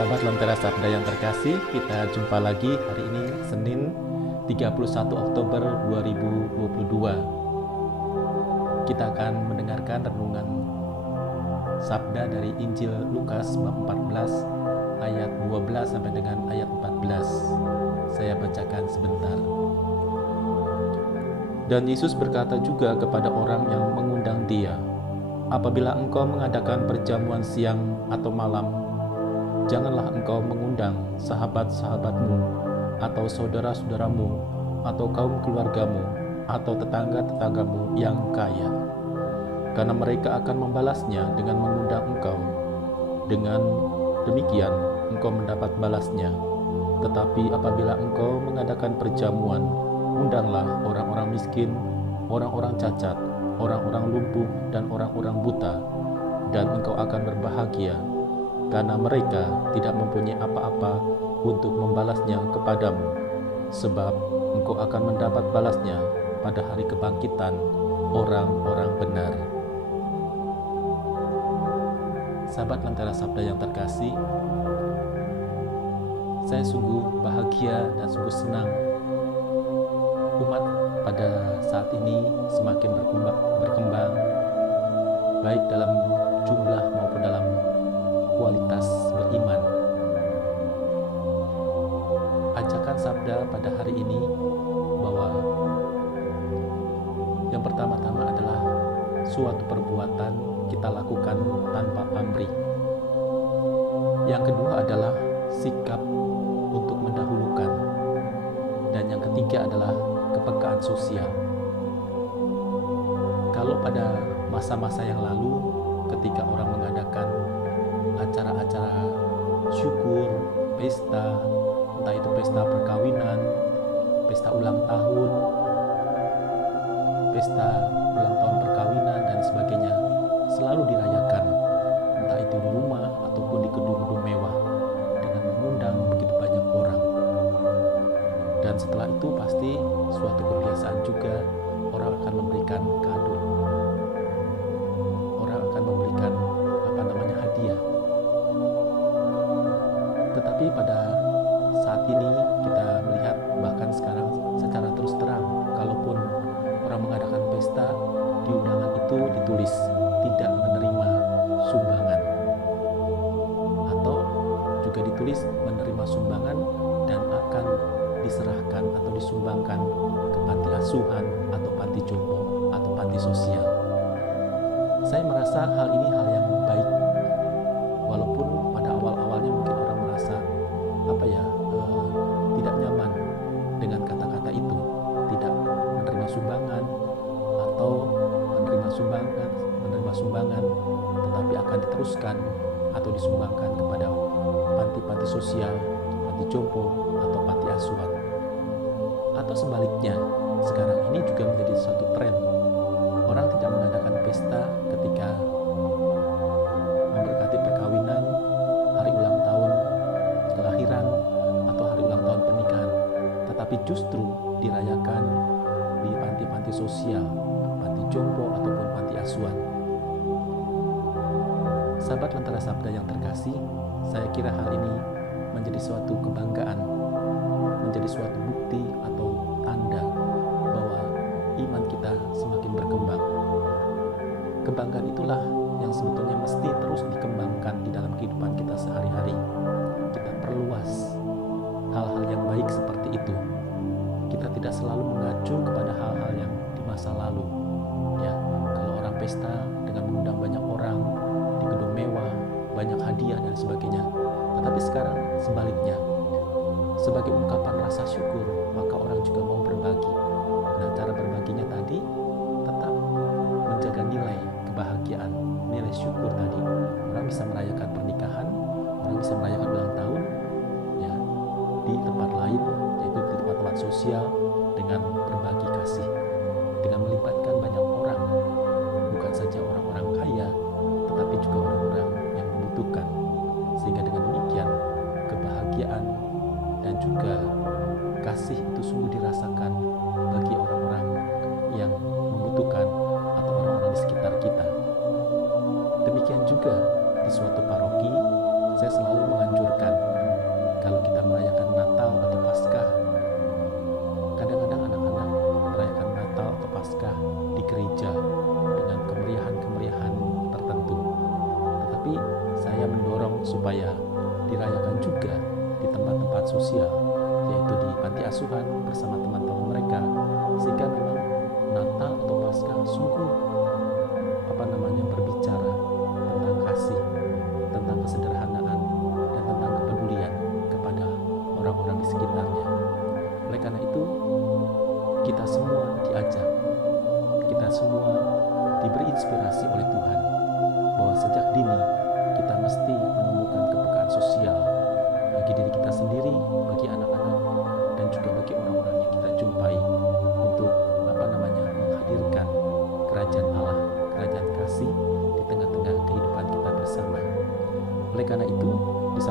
Sahabat Lentera Sabda yang terkasih, kita jumpa lagi hari ini Senin 31 Oktober 2022. Kita akan mendengarkan renungan Sabda dari Injil Lukas bab 14 ayat 12 sampai dengan ayat 14. Saya bacakan sebentar. Dan Yesus berkata juga kepada orang yang mengundang Dia, "Apabila engkau mengadakan perjamuan siang atau malam, janganlah engkau mengundang sahabat-sahabatmu, atau saudara-saudaramu, atau kaum keluargamu, atau tetangga-tetanggamu yang kaya, karena mereka akan membalasnya dengan mengundang engkau. Dengan demikian, engkau mendapat balasnya. Tetapi apabila engkau mengadakan perjamuan, undanglah orang-orang miskin, orang-orang cacat, orang-orang lumpuh, dan orang-orang buta, dan engkau akan berbahagia, karena mereka tidak mempunyai apa-apa untuk membalasnya kepadamu, sebab engkau akan mendapat balasnya pada hari kebangkitan orang-orang benar." Sahabat Lentera Sabda yang terkasih, saya sungguh bahagia dan sungguh senang umat pada saat ini semakin berkembang, baik dalam jumlah maupun dalam kualitas beriman. Ajakan sabda pada hari ini bahwa yang pertama-tama adalah suatu perbuatan kita lakukan tanpa pamrih. Yang kedua adalah sikap untuk mendahulukan. Dan yang ketiga adalah kepekaan sosial. Kalau pada masa-masa yang lalu, ketika orang mengadakan acara-acara syukur, pesta, entah itu pesta perkawinan, pesta ulang tahun, perkawinan dan sebagainya, selalu dirayakan, entah itu di rumah ataupun di gedung-gedung mewah dengan mengundang begitu banyak orang. Dan setelah itu pasti suatu kebiasaan juga orang akan memberikan kado, orang akan memberikan hadiah. Tetapi pada saat ini kita melihat bahkan sekarang secara terus terang, kalaupun orang mengadakan pesta, di undangan itu ditulis tidak menerima sumbangan, atau juga ditulis menerima sumbangan dan akan diserahkan atau disumbangkan ke panti asuhan atau panti jompo atau panti sosial. Saya merasa hal ini hal yang baik, walaupun pada awal-awalnya mungkin orang merasa tidak nyaman dengan kata-kata itu, tidak menerima sumbangan atau menerima sumbangan, tetapi akan diteruskan atau disumbangkan kepada panti-panti sosial, panti jompo atau panti asuhan. Atau sebaliknya, sekarang ini juga menjadi suatu tren. Orang tidak mengadakan pesta ketika memberkati perkawinan, hari ulang tahun kelahiran, atau hari ulang tahun pernikahan, tetapi justru dirayakan di panti-panti sosial, panti jompo ataupun panti asuhan. Sahabat Lentera Sabda yang terkasih, saya kira hal ini menjadi suatu kebanggaan, menjadi suatu bukti atau tanda bahwa iman kita semakin berkembang. Kebanggaan itulah yang sebetulnya mesti terus dikembangkan di dalam kehidupan kita sehari-hari. Kita perluas hal-hal yang baik seperti itu. Kita tidak selalu mengacu kepada hal-hal yang di masa lalu. Ya, kalau orang pesta dengan mengundang banyak orang di gedung mewah, banyak hadiah dan sebagainya. Tetapi sekarang sebaliknya, sebagai ungkapan rasa syukur, maka orang juga mau berbagi. Nah, cara berbaginya tadi tetap menjaga nilai kebahagiaan, nilai syukur tadi. Orang bisa merayakan pernikahan, orang bisa merayakan ulang tahun, ya, di tempat lain, yaitu di tempat-tempat sosial, dengan berbagi kasih, dengan melibatkan banyak orang, bukan saja orang-orang kaya, tetapi juga orang-orang yang membutuhkan. Sehingga dengan demikian, kebahagiaan dan juga kasih itu sungguh dirasakan bagi orang-orang yang membutuhkan atau orang-orang di sekitar kita. Demikian juga di suatu paroki, saya selalu menganjurkan dirayakan juga di tempat-tempat sosial, yaitu di panti asuhan bersama teman-teman mereka, sehingga memang Natal atau Paskah sungguh berbicara tentang kasih, tentang kesederhanaan, dan tentang kepedulian kepada orang-orang di sekitarnya. Oleh karena itu, kita semua diajak, kita semua diberi inspirasi oleh Tuhan bahwa sejak dini kita mesti menemukan kepekaan sosial bagi diri kita sendiri, bagi anak-anak, dan juga bagi orang-orang yang kita jumpai untuk menghadirkan kerajaan Allah, kerajaan kasih di tengah-tengah kehidupan kita bersama. Oleh karena itu, di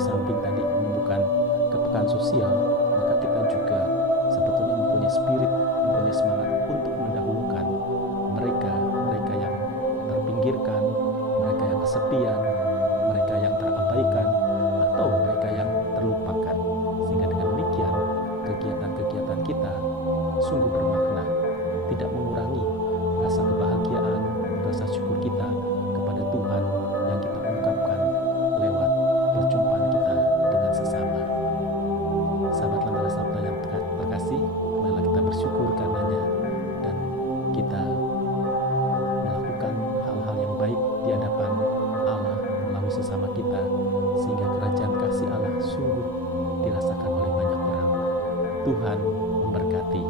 samping tadi menemukan kepekaan sosial, maka kita juga sebetulnya mempunyai spirit, mempunyai semangat untuk mendahulukan mereka yang terpinggirkan, mereka yang kesepian, mereka yang terabaikan, atau mereka yang terlupakan. Sehingga dengan demikian, kegiatan-kegiatan kita sungguh bermakna, tidak mengurangi rasa kebahagiaan, rasa syukur kita kepada Tuhan yang kita ungkapkan lewat perjumpaan kita dengan sesama. Sahabat Lentera Sabda yang terkasih, marilah kita bersyukur karenanya dan kita melakukan hal-hal yang baik di hadapan Allah melalui sesama kita, sehingga kerajaan kasih Allah sungguh dirasakan oleh banyak orang. Tuhan memberkati.